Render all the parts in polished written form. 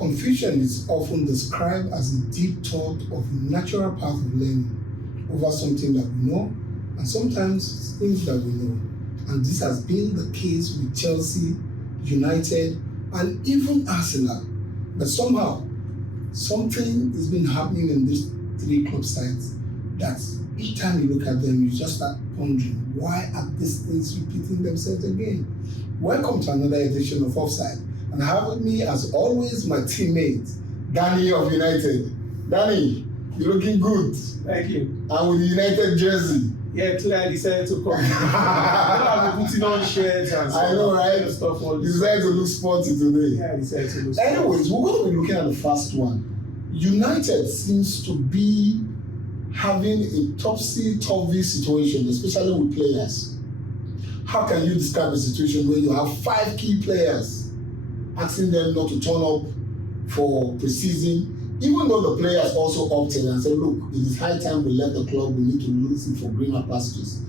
Confusion is often described as a deep thought of natural path of learning over something that we know and sometimes things that we know. And this has been the case with Chelsea, United, and even Arsenal. But somehow, something has been happening in these three club sides that each time you look at them, you just start wondering, why are these things repeating themselves again? Welcome to another edition of Offside. And I have with me, as always, my teammate, Danny of United. Danny, you're looking good. Thank you. And with the United jersey. Yeah, today I decided to come. I've been putting on shirts and stuff. I know, right? Stuff all You decided to look sporty today. Yeah, I decided to look sporty. Anyways, we're going to be looking at the first one. United seems to be having a topsy-turvy situation, especially with players. How can you describe a situation where you have 5 key players asking them not to turn up for pre-season, even though the players also opted and said, look, it is high time we let the club, we need to lose it for greener pastures.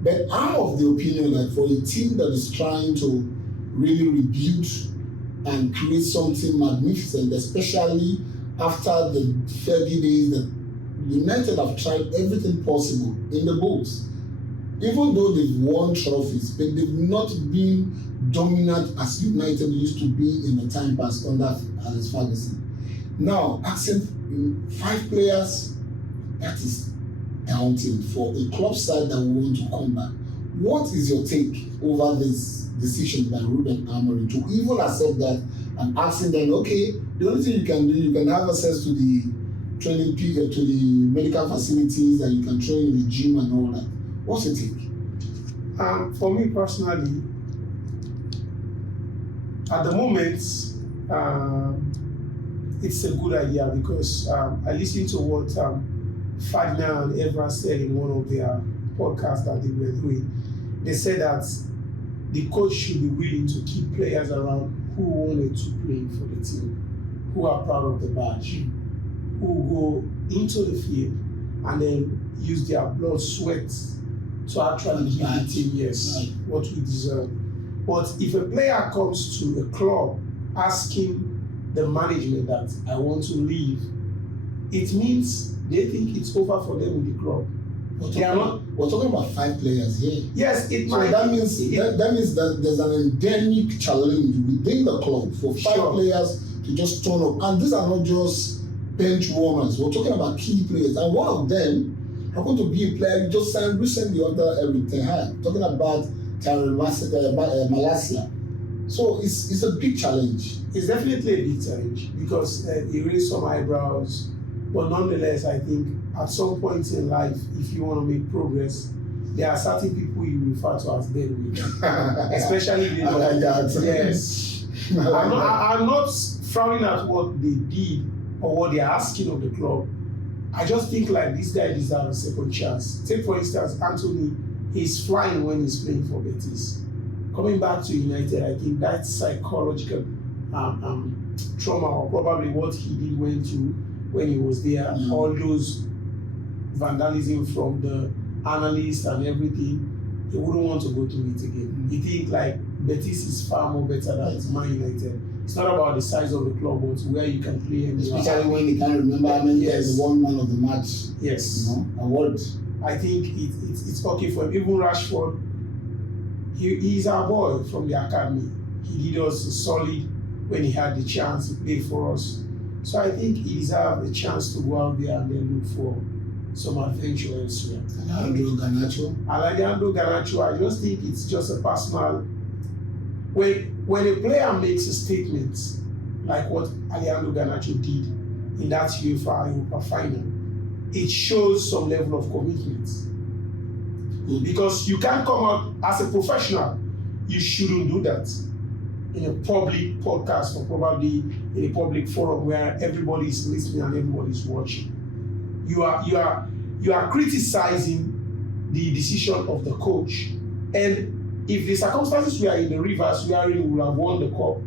But I'm of the opinion that for a team that is trying to really rebuild and create something magnificent, especially after the Fergie days, that United have tried everything possible in the books. Even though they've won trophies, but they've not been dominant as United used to be in the time past under Alex Ferguson. Now, asking 5 players, that is daunting for a club side that we want to come back. What is your take over this decision by Ruben Amorim to even accept that and asking them, okay, the only thing you can do, you can have access to the training period, to the medical facilities, and you can train in the gym and all that. What's your take? For me personally, at the moment, it's a good idea because I listened to what Ferdinand and Evra said in one of their podcasts that they were doing. They said that the coach should be willing to keep players around who wanted to play for the team, who are proud of the badge, who go into the field and then use their blood, sweat to actually give the team what we deserve. But if a player comes to a club asking the management that I want to leave, it means they think it's over for them with the club. We're talking about 5 players here. Yes, it so might. That means that there's an endemic challenge within the club for 5 players to just turn up. And these are not just bench warmers. We're talking about key players. And one of them happened to be a player who just signed recently under Eric Ten Hag. Talking about Malacia. So it's a big challenge. It's definitely a big challenge because it raised some eyebrows. But nonetheless, I think at some point in life, if you want to make progress, there are certain people you refer to as deadweight, especially if they know that. Yes. I'm not frowning at what they did or what they are asking of the club. I just think like this guy deserves a second chance. Take for instance, Anthony, he's flying when he's playing for Betis. Coming back to United, I think that psychological trauma, or probably what he went through when he was there, all those vandalism from the analysts and everything, he wouldn't want to go through it again. He think like Betis is far more better than Man United. It's not about the size of the club, but where you can play. Especially when you can't remember how many times the one man of the match. Yes. Award. I think it's okay for him. Even Rashford, he's our boy from the academy. He did us solid when he had the chance. He played for us. So I think he deserves a chance to go out there and then look for some adventure elsewhere. Alejandro Garnacho, I just think it's just a personal. When a player makes a statement like what Alejandro Garnacho did in that UEFA final, it shows some level of commitment. Because you can't come out as a professional, you shouldn't do that in a public podcast or probably in a public forum where everybody is listening and everybody is watching. You are criticizing the decision of the coach. And if the circumstances were in the reverse, where we would have won the cup,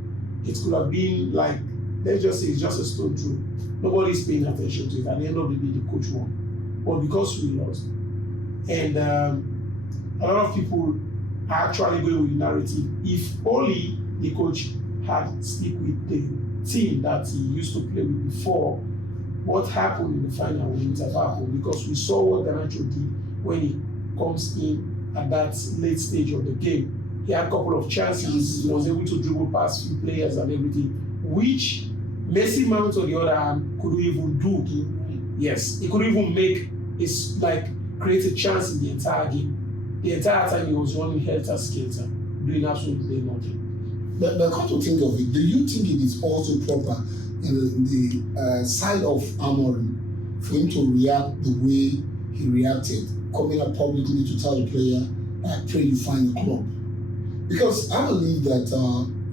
it could have been like, let's just say it's just a stone throw. Nobody's paying attention to it. At the end of the day, the coach won. But because we lost, and a lot of people are actually going with the narrative, if only the coach had stick with the team that he used to play with before, what happened in the final wouldn't have happened, because we saw what Garnacho did when he comes in at that late stage of the game. He had a couple of chances, he was able to dribble past few players and everything, which Messi Mount on the other hand couldn't even do. Yes, he couldn't even create a chance in the entire game. The entire time he was running helter-skelter, doing absolutely nothing. But come to think of it, do you think it is also proper in the side of Amorim for him to react the way he reacted, coming up publicly to tell the player, I pray you find a club? Because I believe that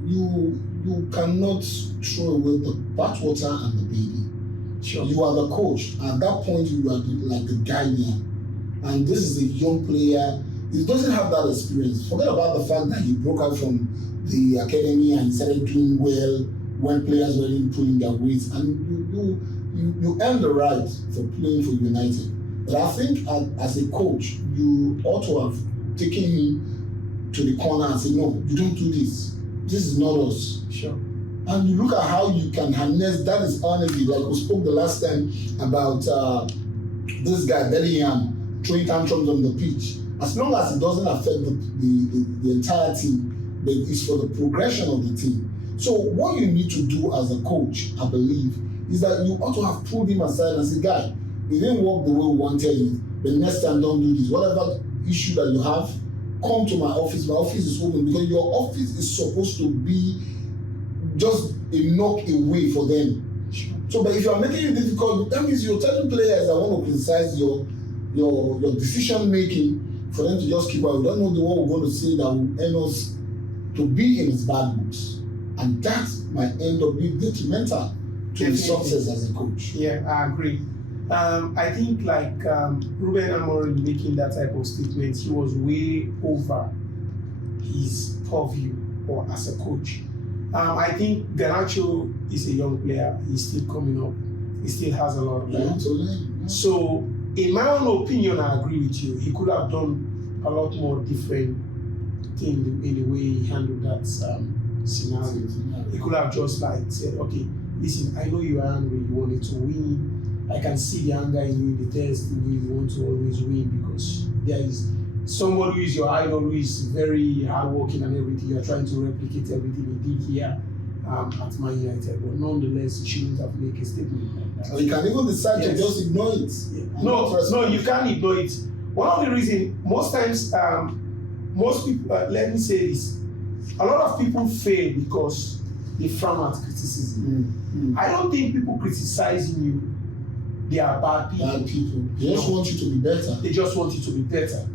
you cannot throw away the bathwater and the baby. Sure. You are the coach. At that point, you are like the guardian. And this is a young player. He doesn't have that experience. Forget about the fact that he broke out from the academy and started doing well when players were in pulling their weights. And you earn the right for playing for United. But I think as a coach, you ought to have taken him to the corner and said, no, you don't do this. This is not us. Sure. And you look at how you can harness that is energy. Like we spoke the last time about this guy, Bellingham, throwing tantrums on the pitch. As long as it doesn't affect the entire team, but it's for the progression of the team. So what you need to do as a coach, I believe, is that you ought to have pulled him aside and say, guy, it didn't work the way we wanted it, but next time don't do this. Whatever issue that you have, come to my office. My office is open, because your office is supposed to be just a knock away for them. Sure. So, but if you are making it difficult, that means you're telling players that want to criticize your decision making for them to just keep out. We don't know the one we're going to say that will end us to be in his bad books, and that might end up being detrimental to his success as a coach. Yeah, I agree. I think Ruben Amorim making that type of statement, he was way over his purview or as a coach. I think Garnacho is a young player. He's still coming up. He still has a lot of time. So, in my own opinion, I agree with you. He could have done a lot more different thing in the way he handled that scenario. He could have just said, okay, listen, I know you are angry, you wanted to win. I can see the anger in you, the thirst in you want to always win, because there is somebody who is your idol, who is very hardworking and everything. You're trying to replicate everything he did here at Man United. But nonetheless, you shouldn't have made a statement like that. Or you can even decide to just ignore it. Yeah. No, you can't ignore it. One of the reasons, most times, most people, let me say this, a lot of people fail because they frown at criticism. I don't think people criticizing you, they are bad people. Bad people. They just want you to be better. They just want you to be better.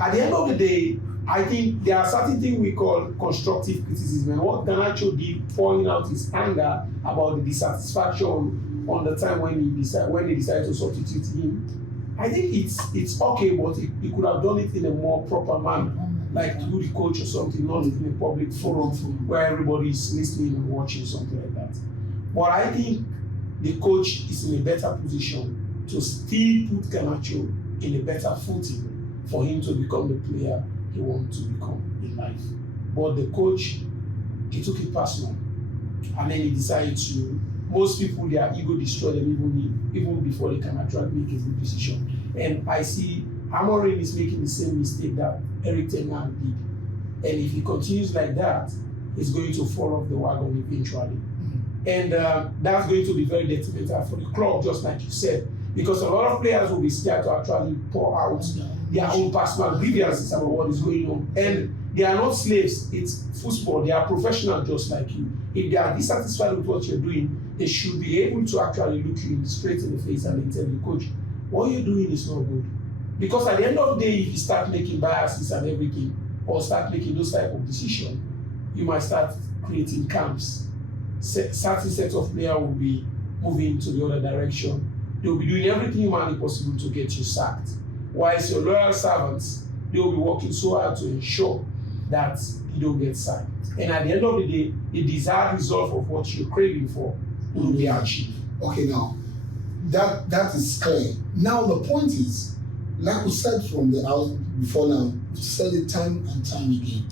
At the end of the day, I think there are certain things we call constructive criticism. And what Garnacho did, pouring out his anger about the dissatisfaction on the time when they decided to substitute him, I think it's okay, but he could have done it in a more proper manner, like to the coach or something, not in a public forum where everybody is listening and watching, something like that. But I think the coach is in a better position to still put Garnacho in a better footing for him to become the player he wants to become in life. But the coach, he took it personal, and then he decided to. Most people, their ego destroy them even before they can actually make a good decision. And I see Amorim is making the same mistake that Eric Ten Hag did. And if he continues like that, he's going to fall off the wagon eventually. And that's going to be very detrimental for the club, just like you said, because a lot of players will be scared to actually pour out their own personal grievances about what is going on. And they are not slaves, it's football, they are professionals just like you. If they are dissatisfied with what you're doing, they should be able to actually look you straight in the face and tell the coach, what you're doing is not good. Because at the end of the day, if you start making biases and everything, or start making those type of decisions, you might start creating camps. Certain sets of players will be moving to the other direction. They will be doing everything humanly possible to get you sacked. Whilst your loyal servants, they will be working so hard to ensure that you don't get sacked. And at the end of the day, the desired result of what you're craving for will be achieved. Okay, now, that is clear. Now, the point is, like we said from the out before now, we've said it time and time again.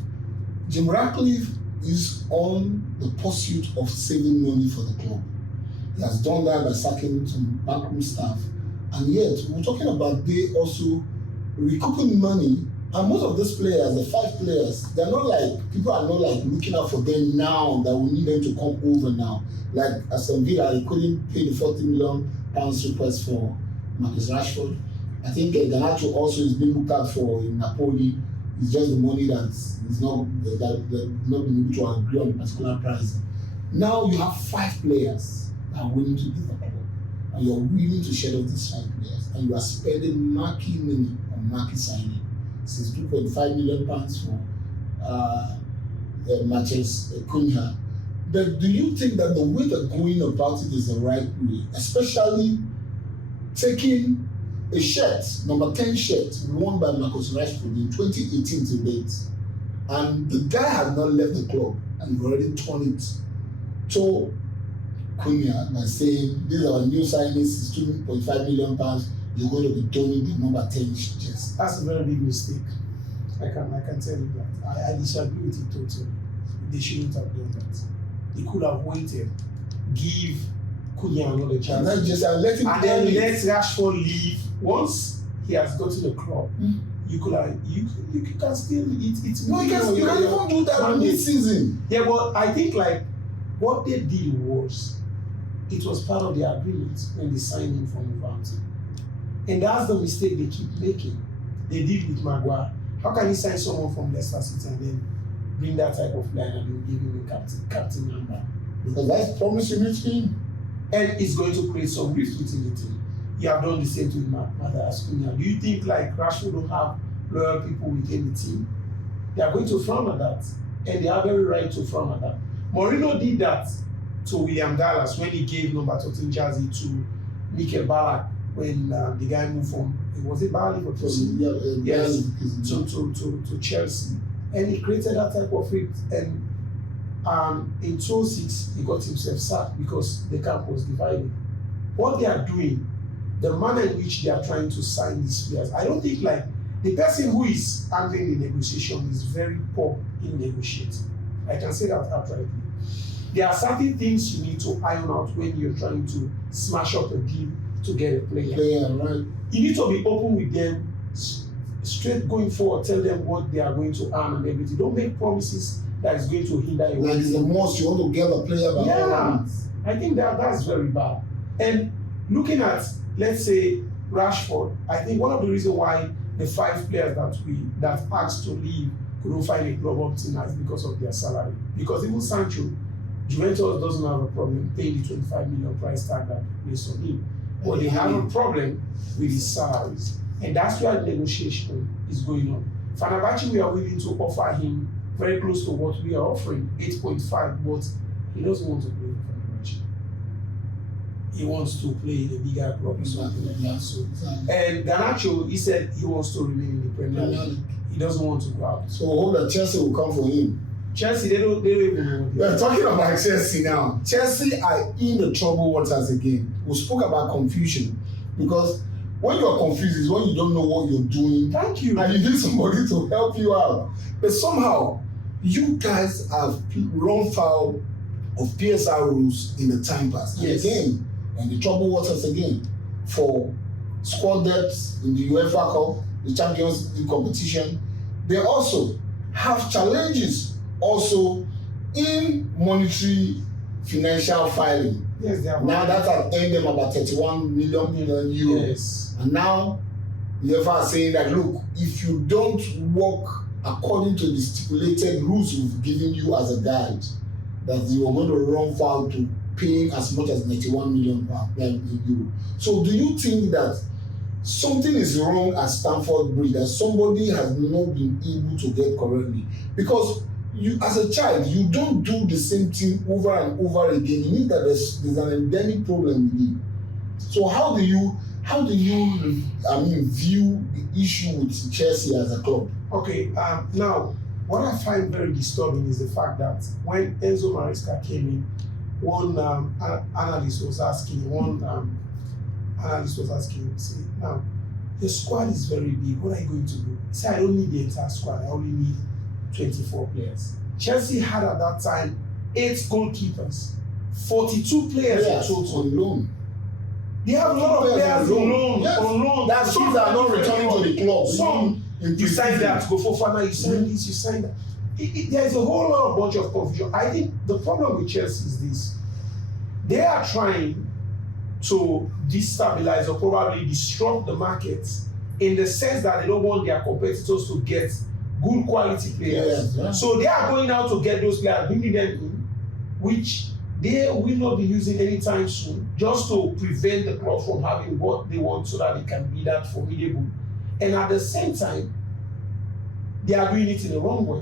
Jim Ratcliffe is on the pursuit of saving money for the club. He has done that by sacking some backroom staff, and yet we're talking about they also recouping money. And most of these players, the 5 players, people are not like looking out for them now that we need them to come over now. Like Aston Villa, they couldn't pay the £40 million request for Marcus Rashford. I think Garnacho also is being looked at for in Napoli. It's just the money that is not been able to agree on a particular price. Now you have 5 players that are willing to give the club, and you're willing to shed off these 5 players, and you are spending marquee money on marquee signing. Since £2.5 million for Matheus Cunha. But do you think that the way they're going about it is the right way, especially taking a shirt, number 10 shirt, worn by Marcus Rashford in 2018 to date, and the guy has not left the club, and you've already torn it to Cunha by saying these are new signings, it's £2.5 million, you're going to be donning the number 10 shirts. That's a very big mistake. I can tell you that. I disagree with it totally. They shouldn't have done that. They could have waited, give Cunha another chance, and then just let him and then let Rashford leave. Once he has got to the club, you can still it's no, you can even do that mid-season. Yeah, but I think like what they did was it was part of their agreement when they signed him from Wolverhampton. And that's the mistake they keep making. They did with Maguire. How can you sign someone from Leicester City and then bring that type of line and then give him a captain number? Because that's promising it to him. And it's going to create some rift within the team. You have done the same to Matheus Cunha. Do you think like Rashford don't have loyal people within the team? They are going to frown at that. And they have every right to frown at that. Mourinho did that to William Gallas when he gave number 13 jersey to Mikel Ballack when the guy moved from, was it Bali or Chelsea? Yes, to Chelsea. And he created that type of rift. And in 2006, he got himself sacked because the camp was divided. What they are doing, the manner in which they are trying to sign these players, I don't think like the person who is handling the negotiation is very poor in negotiating. I can say that outrightly. There are certain things you need to iron out when you're trying to smash up a deal to get a player. Right. You need to be open with them, straight going forward, tell them what they are going to earn and everything. Don't make promises that is going to hinder you. Like it's the most you want to get a player by all means. I think that's very bad. And looking at, let's say, Rashford, I think one of the reasons why the 5 players that asked to leave couldn't find a club up to now is because of their salary. Because even Sancho, Juventus doesn't have a problem paying the 25 million price tag that they placed on him. But they have a problem with his salaries. And that's where the negotiation is going on. Fenerbahce, we are willing to offer him very close to what we are offering, 8.5, but he doesn't want to play for Fenerbahce. He wants to play in a bigger club or something like that. So, and Garnacho, he said he wants to remain in the Premier League. He doesn't want to go out. So hope that Chelsea will come for him. Chelsea, they don't even know. We're talking about Chelsea now. Chelsea are in the trouble waters again. We spoke about confusion because when you are confused is when you don't know what you're doing. Thank you. And you need somebody to help you out. But somehow, you guys have run foul of PSR rules in the time past. Yes. And again, and the trouble waters again for squad depth in the UEFA Cup, the Champions League competition. They also have challenges also in monetary financial filing. Yes, they have. Now that has earned them about 31 million euros. Yes. And now UEFA are saying that look, if you don't work according to the stipulated rules we've given you as a guide, that you are going to run foul to paying as much as 91 million euro. So do you think that something is wrong at Stamford Bridge that somebody has not been able to get correctly? Because you, as a child, you don't do the same thing over and over again. You need that there's an endemic problem with you. So how do you view the issue with Chelsea as a club? Okay, now what I find very disturbing is the fact that when Enzo Maresca came in, one analyst was asking him, say, now, the squad is very big, what are you going to do? He said, I don't need the entire squad, I only need 24 players. Chelsea had at that time 8 goalkeepers, 42 players in total. On loan. They have a lot of players on loan. Yes. On loan. There are some that are not returning to the club. Some you sign that to go for Fana, you sign this, you sign that. There is a whole lot of bunch of confusion. I think the problem with Chelsea is this: they are trying to destabilize or probably disrupt the market in the sense that they don't want their competitors to get good quality players. Yeah. So they are going out to get those players, bringing them in, which they will not be using anytime soon, just to prevent the club from having what they want so that they can be that formidable. And at the same time, they are doing it in the wrong way.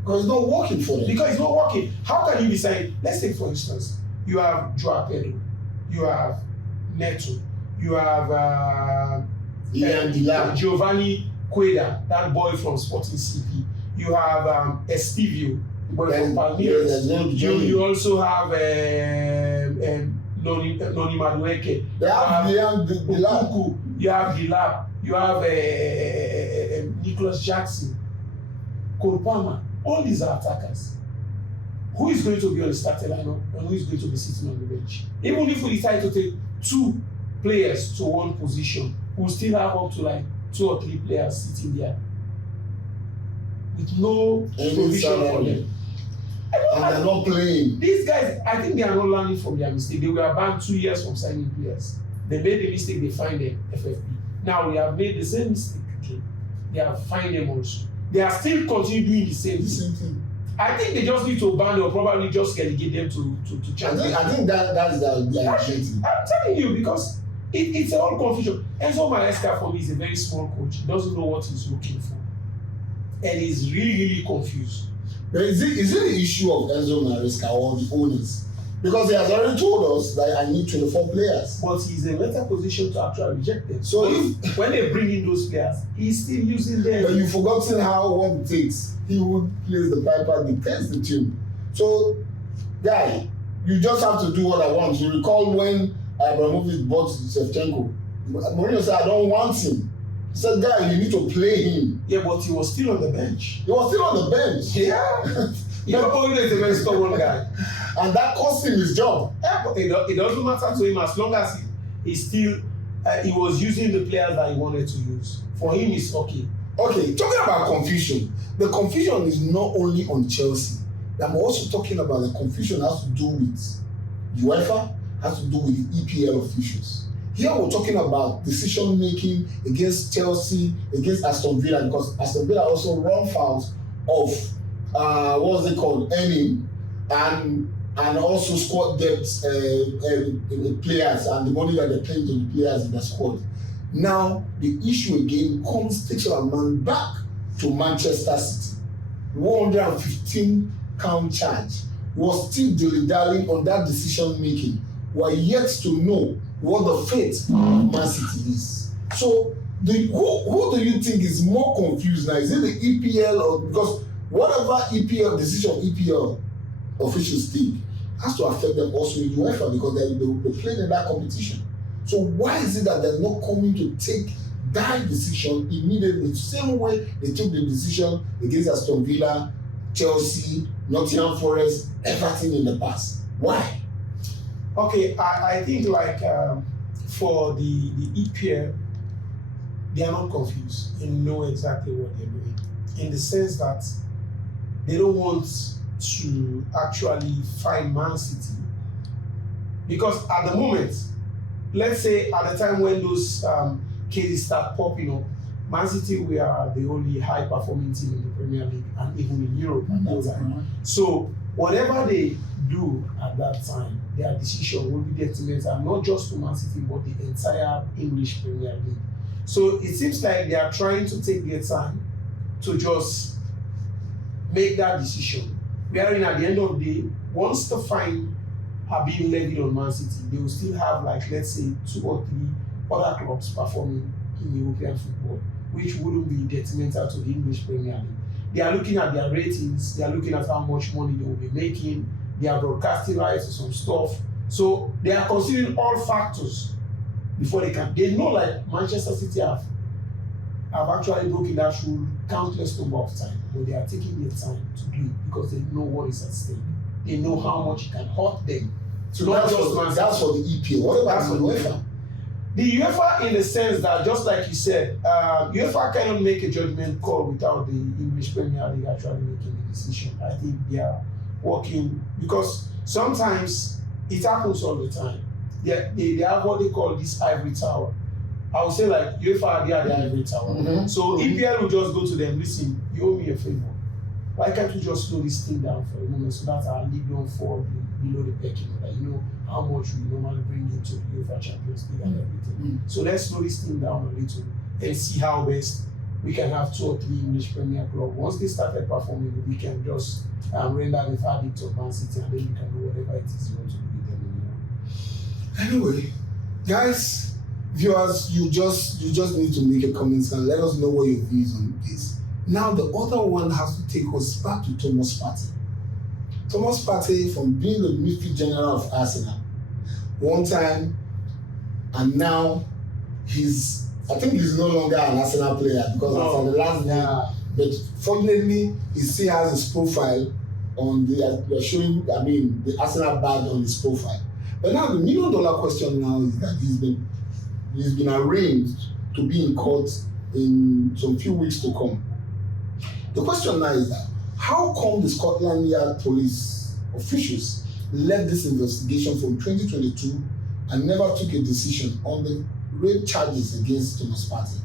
Because it's not working for them. Because it's not working. How can you be saying, let's take for instance, you have Joao Pedro, you have Neto, you have Giovanni Queda, that boy from Sporting CP. You have Estivio, the boy from Palmeiras. You also have Noni Madueke. They have Dilap. You have Dilap. You have Nicholas Jackson, Korpama. All these are attackers. Who is going to be on the starting lineup and who is going to be sitting on the bench? Even if we decide to take 2 players to one position, we'll still have up to like 2 or 3 players sitting there with no provision for them. And they're not playing. These guys, I think they are not learning from their mistake. They were banned 2 years from signing players. They made the mistake, they fined them, FFP. Now we have made the same mistake again. They have fined them also. They are still continuing doing the same thing. I think they just need to ban or probably just relegate them to Champions. I think that's the objective. I'm telling you, because it's a whole confusion. Enzo Maresca for me is a very small coach. He doesn't know what he's looking for. And he's really, really confused. But is it the issue of Enzo Maresca or the owners? Because he has already told us that I need 24 players. But he's in a better position to actually reject them. So if when they bring in those players, he's still using them. But you've forgotten what it takes. He would place the piper, he test the tune. So, guy, you just have to do what I want. You recall when Abramovich bought Shevchenko. Mourinho said, I don't want him. He said, guy, you need to play him. Yeah, but he was still on the bench. He was still on the bench. Yeah. Mourinho is a very stubborn guy. And that cost him his job. Yeah, but it doesn't matter to him as long as he still he was using the players that he wanted to use. For him, it's okay. Okay, talking about confusion, the confusion is not only on Chelsea. I'm also talking about the confusion has to do with UEFA, has to do with the EPL officials. Here we're talking about decision making against Chelsea, against Aston Villa, because Aston Villa also run fouls of what's it called, earning and also squad depth players and the money that they're paying to the players in the squad. Now the issue again takes our man back to Manchester City. 115 count charge was still dilly-dallying on that decision making. We're yet to know what the fate of Man City is. So who do you think is more confused now? Is it the EPL or because whatever EPL decision EPL officials take has to affect them also in UEFA because they're playing in that competition. So why is it that they're not coming to take that decision immediately? The same way they took the decision against Aston Villa, Chelsea, Nottingham Forest, everything in the past. Why? Okay, I think like for the EPL, they are not confused. They know exactly what they're doing. In the sense that they don't want to actually find Man City. Because at the moment, let's say at the time when those cases start popping up, Man City were the only high-performing team in the Premier League and even in Europe at that time. So whatever they do at that time, their decision will be detrimental not just to Man City but the entire English Premier League. So it seems like they are trying to take their time to just make that decision. Wherein at the end of the day, once the fine have been levied on Man City, they will still have like let's say 2 or 3 other clubs performing in European football, which wouldn't be detrimental to the English Premier League. They are looking at their ratings, they are looking at how much money they will be making, their broadcasting rights or some stuff. So they are considering all factors before they can. They know like Manchester City have have actually broken that rule countless number of times, but they are taking their time to do it because they know what is at stake. They know how much it can hurt them. So that's for the EPL. What about the UEFA? The UEFA, in the sense that, just like you said, UEFA cannot make a judgment call without the English Premier League actually making the decision. I think they are working, because sometimes it happens all the time. They have what they call this ivory tower. I would say, like, UEFA, they are the ivory tower. Mm-hmm. So EPL will just go to them, listen, you owe me a favor. Why can't you just slow this thing down for a moment so that our league don't fall below the pecking order? You know how much we normally bring into the UEFA Champions League and everything. Mm-hmm. So let's slow this thing down a little and see how best we can have 2 or 3 English Premier clubs. Once they started performing, we can just render the verdict of Man City, and then you can do whatever it is you want to do with them. Anyway, guys, viewers, you just need to make a comment and let us know what your views on this. Now, the other one has to take us back to Thomas Partey. Thomas Partey, from being the midfield general of Arsenal one time, and now I think he's no longer an Arsenal player because after the last game. But fortunately, he still has his profile on the showing. I mean, the Arsenal badge on his profile. But now the $1 million question now is that he's been arraigned to be in court in some few weeks to come. The question now is that how come the Scotland Yard police officials left this investigation from 2022 and never took a decision on the rape charges against Thomas Partey?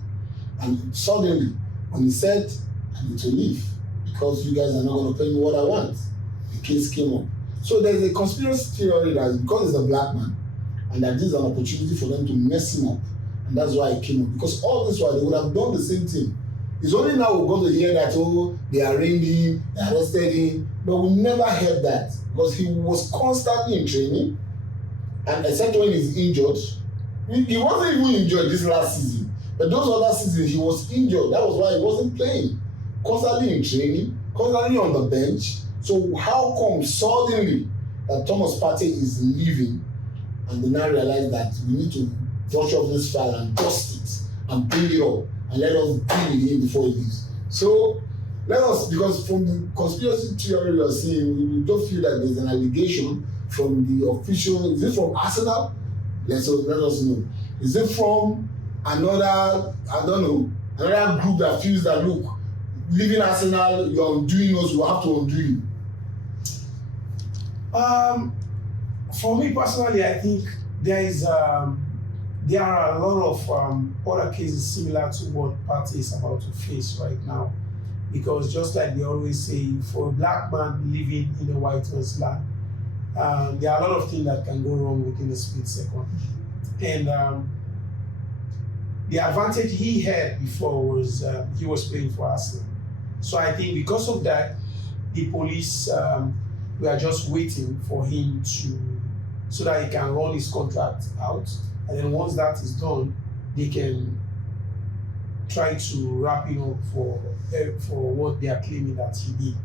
And suddenly, when he said, I need to leave because you guys are not going to pay me what I want, the case came up. So there's a conspiracy theory that because he's a black man, and that this is an opportunity for them to mess him up, and that's why it came up. Because all this while they would have done the same thing. It's only now we're going to hear that, oh, they arraigned him, they arrested him, but we never heard that because he was constantly in training, and except when he's injured, he wasn't even injured this last season, but those other seasons he was injured. That was why he wasn't playing. Constantly in training, constantly on the bench. So how come suddenly that Thomas Partey is leaving, and they now realize that we need to brush off this file and dust it and bring it up and let us deal with him before he leaves? So let us, because from the conspiracy theory we are seeing, we don't feel that there's an allegation from the official. Is it from Arsenal? Let us know. Is it from another, I don't know, another group that feels that, look, leaving Arsenal, you're undoing us, you have to undo you? For me personally, I think there are a lot of other cases similar to what Partey is about to face right now, because just like they always say, for a black man living in a white man's land, there are a lot of things that can go wrong within a split second. And the advantage he had before was he was playing for Arsenal. So I think because of that, the police were just waiting for him so that he can run his contract out. And then once that is done, they can try to wrap it up for what they are claiming that he did.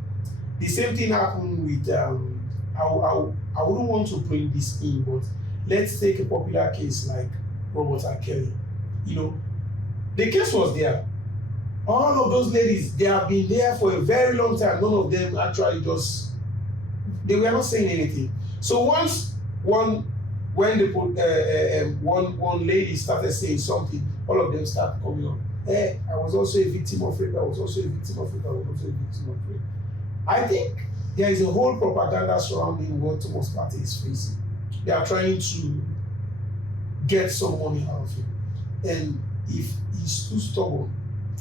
The same thing happened with, I wouldn't want to bring this in, but let's take a popular case like Robert and Kelly. You know, the case was there. All of those ladies, they have been there for a very long time. None of them actually they were not saying anything. So once one lady started saying something, all of them started coming on. Hey, I was also a victim of rape. I was also a victim of rape. I was also a victim of rape. I think there is a whole propaganda surrounding what Thomas Partey is facing. They are trying to get some money out of him. And if he's too stubborn,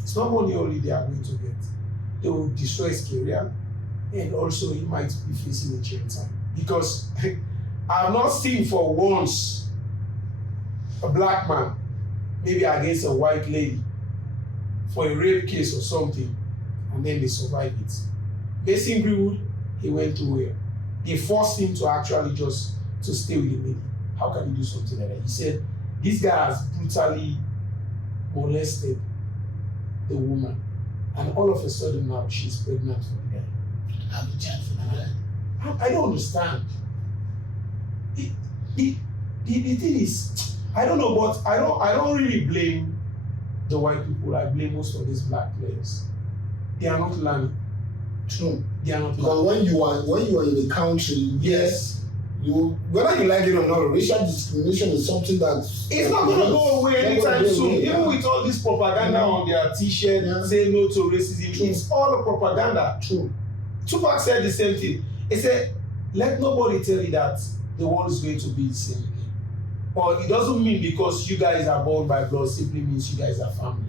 it's not money only they are going to get. They will destroy his career, and also he might be facing a jail time. Because I have not seen for once a black man, maybe against a white lady, for a rape case or something, and then they survive it. Mason Greenwood, he went to where? They forced him to actually just to stay with the lady. How can you do something like that? He said, this guy has brutally molested the woman, and all of a sudden now she's pregnant for the guy. Have a child for the guy. I don't understand. The thing is, I don't know, but I don't really blame the white people, I blame most of these black players. They are not learning. True. They are not Because learning. when you are in a country, Yes. you whether you like it or not, racial discrimination is something that It's not going to go away anytime soon. Even with all this propaganda on their t-shirt, say no to racism, True. it's all a propaganda. True. Tupac said the same thing. He said, let nobody tell you that the world is going to be the same again. Or it doesn't mean because you guys are born by blood simply means you guys are family.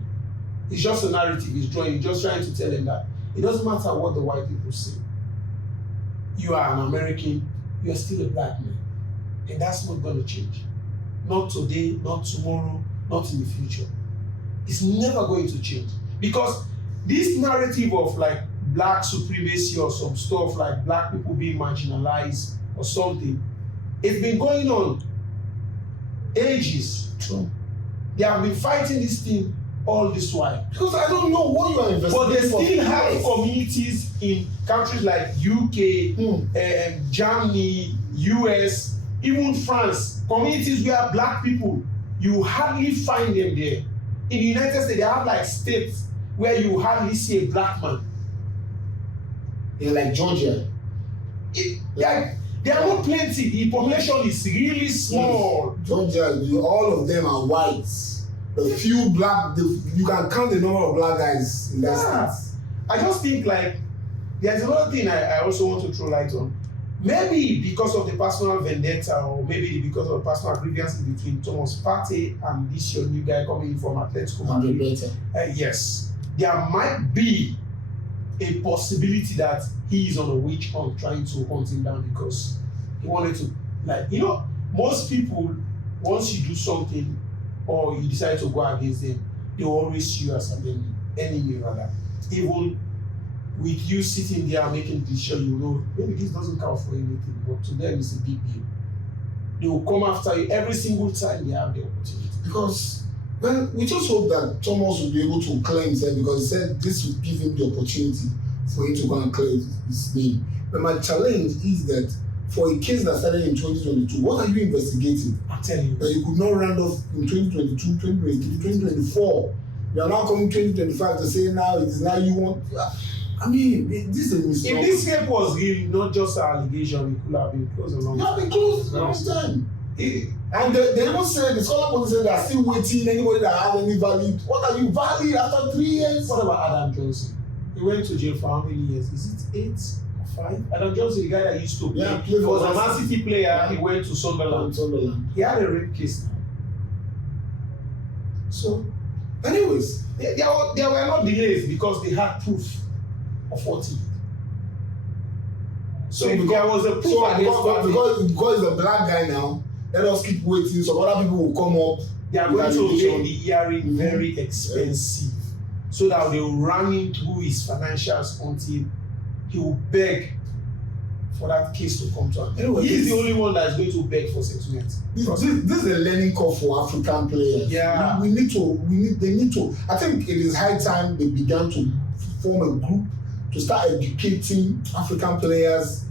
It's just a narrative he's drawing. He's just trying to tell them that it doesn't matter what the white people say. You are an American, you are still a black man. And that's not going to change. Not today, not tomorrow, not in the future. It's never going to change. Because this narrative of like black supremacy or some stuff like black people being marginalized or something, it's been going on ages. True. They have been fighting this thing all this while. Because I don't know what you are investigating. But they for. still have communities in countries like UK, Germany, US, even France, communities where black people, you hardly find them there. In the United States, they have like states where you hardly see a black man. Yeah, like Georgia. There are not plenty. The population is really small. Georgia, all of them are whites. The few black, you can count the number of black guys in that state. I just think like there's another thing I also want to throw light on. Maybe because of the personal vendetta, or maybe because of the personal grievances between Thomas Partey and this your new guy coming in from Atletico Madrid. Yes, there might be a possibility that he is on a witch hunt trying to hunt him down because he wanted to, like, you know, most people, once you do something or you decide to go against them, they will always see you as an enemy rather. Even with you sitting there making the decision, you know, maybe this doesn't count for anything, but to them it's a big deal. They will come after you every single time they have the opportunity. Because, well, we just hope that Thomas will be able to claim himself, because he said this would give him the opportunity for him to go and claim his name. But my challenge is that for a case that started in 2022, what are you investigating? I'm telling you. That you could not round off in 2022, 2023, 2024. You are now coming 2025 to say now it is now you want. I mean, this is a mistake. If this case was real, not just an allegation, it could have been closed a long time. You have been closed a long time. And they even say, the scholar police say they are still waiting anybody that has any valid. What are you valid after 3 years? What about Adam Johnson? He went to jail for how many years? Is it 8 or 5? Adam Johnson, the guy that used to play, he was a Man City player, he went to Sunderland. He had a rape case now. So, anyways, there were no delays because they had proof of what he did. So if there was a proof because he's a black guy now, let us keep waiting. Some other people will come up. They are going to make the hearing very expensive, so that they will run him through his financials until he will beg for that case to come to an end. Anyway, he's the only one that is going to beg for settlement. This is a learning curve for African players. Yeah, they need to. I think it is high time they began to form a group to start educating African players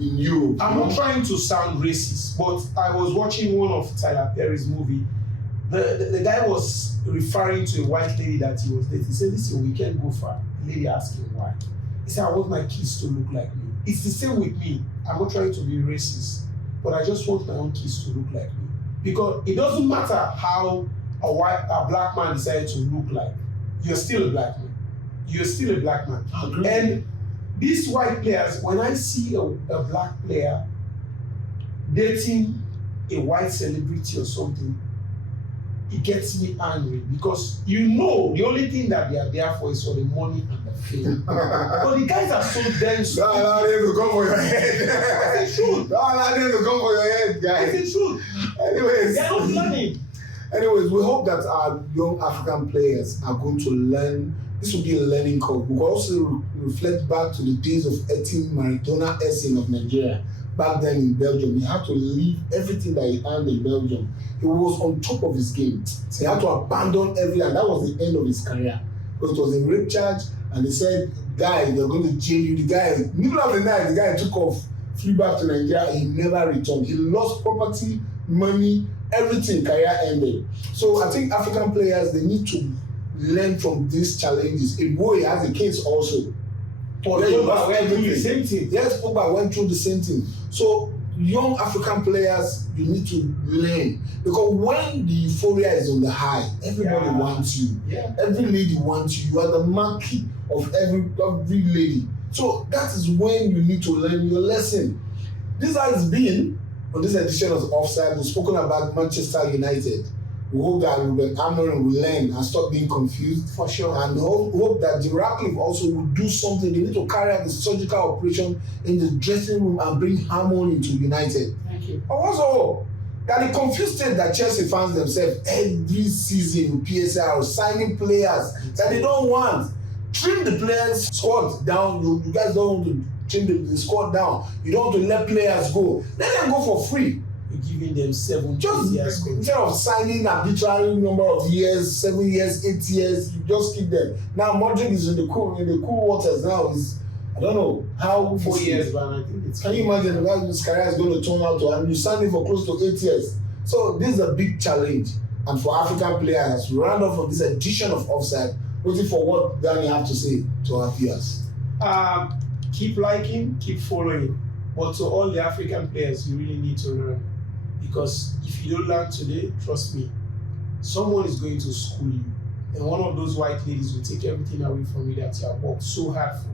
in Europe. I'm not trying to sound racist, but I was watching one of Tyler Perry's movie. The guy was referring to a white lady that he was dating. He said, listen, we can't go far. The lady asked him why. He said, I want my kids to look like me. It's the same with me. I'm not trying to be racist, but I just want my own kids to look like me. Because it doesn't matter how a black man decided to look like. You're still a black man. You're still a black man. And these white players, when I see a black player dating a white celebrity or something, it gets me angry, because you know the only thing that they are there for is for the money and the fame. But the guys are so dense. No, they have to come for your head. It's the truth. No, they have to come for your head, guys. It's the truth. Anyways, they're not learning. Anyways, we hope that our young African players are going to learn. This will be a learning curve. We will also reflect back to the days of Etienne Maradona Essien of Nigeria. Back then in Belgium, he had to leave everything that he earned in Belgium. He was on top of his game. He had to abandon everything, and that was the end of his career. Because it was a rape charge, and they said, guy, they're going to jail you. The guy, middle of the night, the guy took off, flew back to Nigeria, he never returned. He lost property, money, everything, career ended. So I think African players, they need to learn from these challenges. A boy has a case also. Pogba went through the same thing. Yes, Pogba went through the same thing. So young African players, you need to learn, because when the euphoria is on the high, everybody wants you. Yeah. Every lady wants you. You are the marquee of every lady. So that is when you need to learn your lesson. This has been on this edition of Offside. We've spoken about Manchester United. We hope that Ruben Amorim will learn and stop being confused. For sure. And hope that the Ratcliffe also will do something. They need to carry out the surgical operation in the dressing room and bring harmony into United. Thank you. I also hope that the confused state that Chelsea finds themselves every season with PSR signing players that they don't want. Trim the players' squad down. You guys don't want to trim the squad down. You don't want to let players go. Let them go for free. You're giving them 7 years. Instead of signing an arbitrary number of years, 7 years, 8 years, you just keep them. Now Modric is in the cool waters now. I don't know how 4 years, but I think it's. Can you imagine how his career is going to turn out to, and you signed him for close to 8 years. So this is a big challenge, and for African players, as we round off on this edition of Offside, waiting for what Danny have to say to our viewers. Keep liking, keep following, but to all the African players, you really need to learn. Because if you don't learn today, trust me, someone is going to school you. And one of those white ladies will take everything away from you that you have worked so hard for.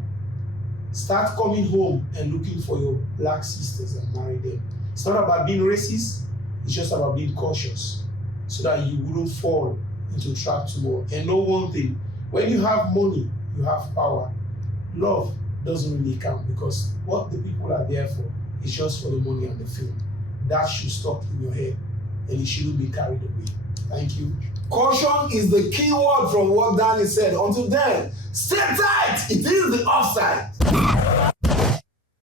Start coming home and looking for your black sisters and marry them. It's not about being racist, it's just about being cautious so that you wouldn't fall into trap tomorrow. And know one thing, when you have money, you have power. Love doesn't really count, because what the people are there for is just for the money and the fame. That should stop in your head, and it shouldn't be carried away. Thank you. Caution is the key word from what Danny said. Until then, stay tight. It is the Offside.